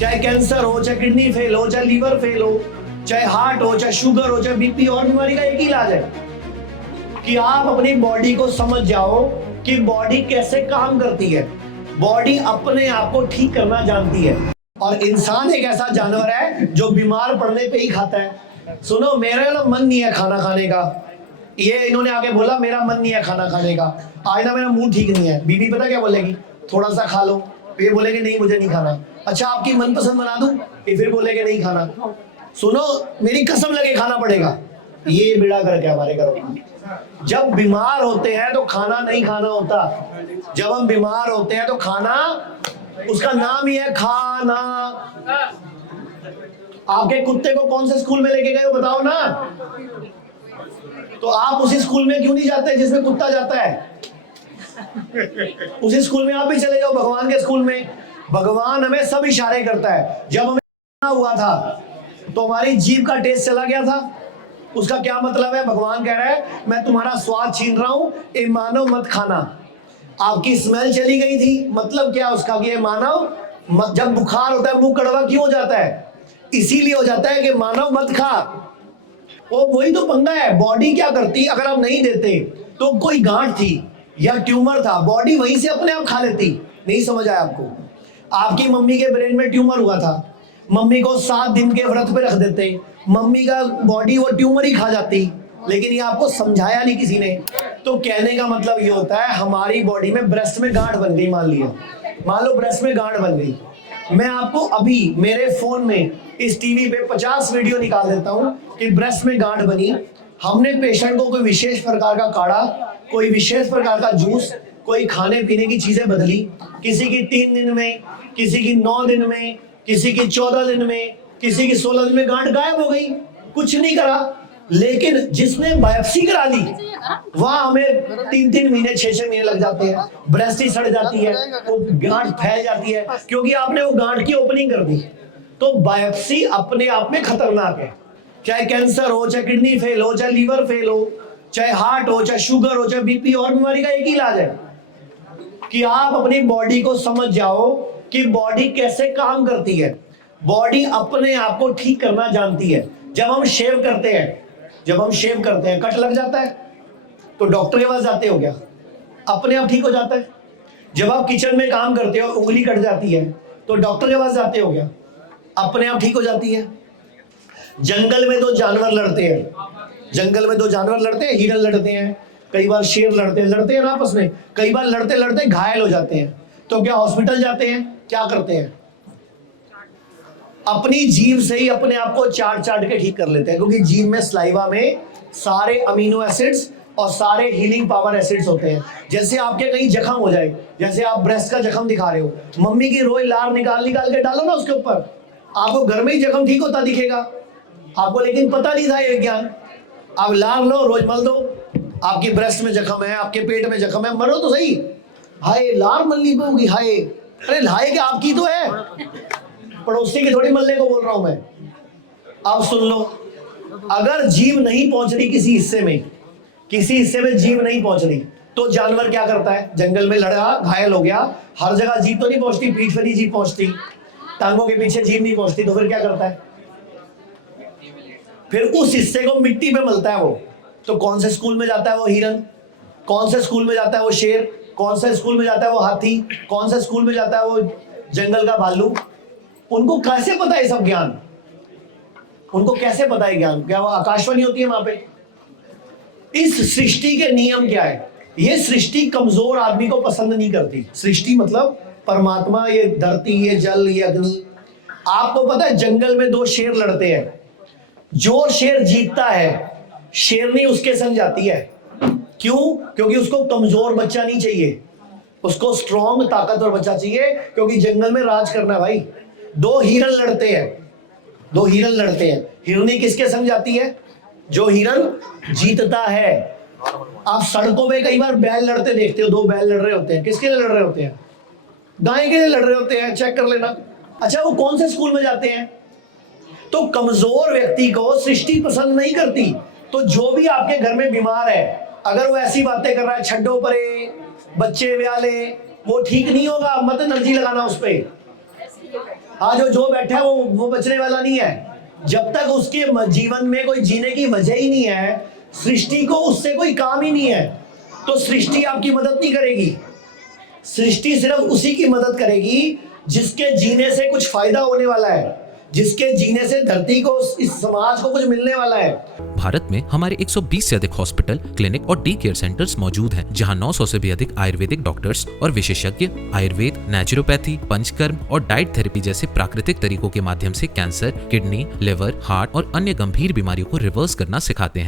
चाहे कैंसर हो, चाहे किडनी फेल हो, चाहे लीवर फेल हो, चाहे हार्ट हो, चाहे शुगर हो, चाहे बीपी और बीमारी का एक ही इलाज है कि आप अपनी बॉडी को समझ जाओ कि बॉडी कैसे काम करती है। बॉडी अपने आप को ठीक करना जानती है। और इंसान एक ऐसा जानवर है जो बीमार पड़ने पे ही खाता है। सुनो, मेरा ना मन नहीं है खाना खाने का, ये इन्होंने आके बोला मेरा मन नहीं है खाना खाने का, आज ना मेरा मूड ठीक नहीं है। बीबी पता क्या बोलेगी, थोड़ा सा खा लो, ये बोलेंगे नहीं मुझे नहीं खाना। अच्छा आपकी मनपसंद बना दूं, ये फिर बोलेंगे नहीं खाना। सुनो, मेरी कसम लगे खाना पड़ेगा। ये बेड़ा करके हमारे घरों का। जब बीमार होते हैं तो खाना नहीं खाना होता। जब हम बीमार होते हैं तो खाना, उसका नाम ही है खाना। आपके कुत्ते को कौन से स्कूल में लेके गए हो बताओ ना। तो आप उसी स्कूल में क्यों नहीं जाते जिसमें कुत्ता जाता है? उसी स्कूल में आप भी चले जाओ, भगवान के स्कूल में। भगवान हमें सब इशारे करता है। जब हमें हुआ था तो हमारी जीभ का टेस्ट चला गया था। उसका क्या मतलब है? भगवान कह रहा है मैं तुम्हारा स्वाद छीन रहा हूं, ये मानव मत खाना। आपकी स्मेल चली गई थी, मतलब क्या उसका कि ये मानव, जब बुखार होता है मुंह कड़वा क्यों हो जाता है? इसीलिए हो जाता है कि मानव मत खा। वो वही तो पंगा है। बॉडी क्या करती, अगर आप नहीं देते तो कोई गांठ थी या ट्यूमर था, बॉडी वहीं से अपने आप खा लेती। नहीं समझ आया आपको? आपकी मम्मी के ब्रेन में ट्यूमर हुआ था, मम्मी को 7 दिन के व्रत पे रख देते, मम्मी का बॉडी वो ट्यूमर ही खा जाती। लेकिन ये आपको समझाया नहीं किसी ने। तो कहने का मतलब ये होता है हमारी बॉडी में ब्रेस्ट में गांठ बन गई। मान लो ब्रेस्ट में गांठ बन गई। मैं आपको अभी मेरे फोन में इस टीवी पे 50 वीडियो निकाल देता हूं कि ब्रेस्ट में गांठ बनी। हमने पेशेंट को कोई विशेष प्रकार का काढ़ा, कोई विशेष प्रकार का जूस, कोई खाने पीने की चीजें बदली। किसी की 3 दिन में, किसी की 9 दिन में, किसी की 14 दिन में, किसी की 16 दिन में गांठ गायब हो गई। कुछ नहीं करा। लेकिन जिसने बायोप्सी करा ली वहां हमें 3-3 महीने 6-6 महीने लग जाते हैं। ब्रेस्ट ही सड़ जाती है, वो गांठ फैल जाती है क्योंकि आपने वो गांठ की ओपनिंग कर दी। तो बायोप्सी अपने आप में खतरनाक है। चाहे कैंसर हो, चाहे किडनी फेल हो, चाहे लीवर फेल हो, चाहे हार्ट हो, चाहे शुगर हो, चाहे बीपी और बीमारी का एक ही इलाज है कि आप अपनी बॉडी को समझ जाओ कि बॉडी कैसे काम करती है। बॉडी अपने आप को ठीक करना जानती है। जब हम शेव करते हैं, कट लग जाता है तो डॉक्टर के पास जाते हो क्या? अपने आप ठीक हो जाता है। जब आप किचन में काम करते हो, उंगली कट जाती है तो डॉक्टर के पास जाते हो क्या? अपने आप ठीक हो जाती है। जंगल में 2 जानवर लड़ते हैं, हिरन लड़ते हैं, कई बार शेर लड़ते हैं ना आपस में। कई बार लड़ते लड़ते घायल हो जाते हैं तो क्या हॉस्पिटल जाते हैं? क्या करते हैं? अपनी जीभ से ही अपने आप को चाट के ठीक कर लेते हैं, क्योंकि जीभ में, सलाइवा में सारे अमीनो एसिड्स और सारे हीलिंग पावर एसिड्स होते हैं। जैसे आपके कहीं जख्म हो जाए, जैसे आप ब्रेस्ट का जख्म दिखा रहे हो, मम्मी की रोई लार निकाल के डालो ना उसके ऊपर, आपको घर में ही जख्म ठीक होता दिखेगा आपको। लेकिन पता नहीं था ये ज्ञान। आप लार लो, रोज मल दो। आपकी ब्रेस्ट में जख्म है, आपके पेट में जख्म है, मरो तो सही। हाय लार मलनी होगी, हाय। अरे हाय क्या आपकी तो है, पड़ोसी की थोड़ी मलने को बोल रहा हूं मैं। अब सुन लो, अगर जीभ नहीं पहुंच रही किसी हिस्से में जीभ नहीं पहुंच रही तो जानवर क्या करता है? जंगल में लड़ा, घायल हो गया, हर जगह जीभ तो नहीं पहुंचती, पीठ पर ही जीभ पहुंचती, टांगों के पीछे जीभ नहीं पहुंचती, तो फिर क्या करता है? फिर उस हिस्से को मिट्टी पे मलता है वो। तो कौन से स्कूल में जाता है वो हिरन? कौन से स्कूल में जाता है वो शेर? कौन से स्कूल में जाता है वो हाथी? कौन से स्कूल में जाता है वो जंगल का भालू? उनको कैसे पता है सब ज्ञान? उनको कैसे पता है ज्ञान? क्या वो आकाशवाणी होती है वहां पे? इस सृष्टि के नियम क्या है? ये सृष्टि कमजोर आदमी को पसंद नहीं करती। सृष्टि मतलब परमात्मा, ये धरती, ये जल, ये अग्नि। आपको पता है जंगल में 2 शेर लड़ते हैं, जो शेर जीतता है शेरनी उसके संग जाती है। क्यों? क्योंकि उसको कमजोर बच्चा नहीं चाहिए, उसको स्ट्रॉन्ग ताकतवर बच्चा चाहिए, क्योंकि जंगल में राज करना है भाई। 2 हिरन लड़ते हैं, हिरनी किसके संग जाती है? जो हिरन जीतता है। आप सड़कों पे कई बार बैल लड़ते देखते हो, 2 बैल लड़ रहे होते हैं, किसके लिए लड़ रहे होते हैं? गाय के लिए लड़ रहे होते हैं, चेक कर लेना। अच्छा वो कौन से स्कूल में जाते हैं? तो कमजोर व्यक्ति को सृष्टि पसंद नहीं करती। तो जो भी आपके घर में बीमार है, अगर वो ऐसी बातें कर रहा है, छड्डो परे, बच्चे ब्याह ले, वो ठीक नहीं होगा। मत एनर्जी लगाना उस पर। आज जो बैठा है वो बचने वाला नहीं है। जब तक उसके जीवन में कोई जीने की वजह ही नहीं है, सृष्टि को उससे कोई काम ही नहीं है, तो सृष्टि आपकी मदद नहीं करेगी। सृष्टि सिर्फ उसी की मदद करेगी जिसके जीने से कुछ फायदा होने वाला है, जिसके जीने से धरती को, इस समाज को कुछ मिलने वाला है। भारत में हमारे 120 से अधिक हॉस्पिटल, क्लिनिक और डी केयर सेंटर्स मौजूद हैं, जहां 900 से भी अधिक आयुर्वेदिक डॉक्टर्स और विशेषज्ञ आयुर्वेद, नेचुरोपैथी, पंचकर्म और डाइट थेरेपी जैसे प्राकृतिक तरीकों के माध्यम से कैंसर, किडनी, लिवर, हार्ट और अन्य गंभीर बीमारियों को रिवर्स करना सिखाते हैं।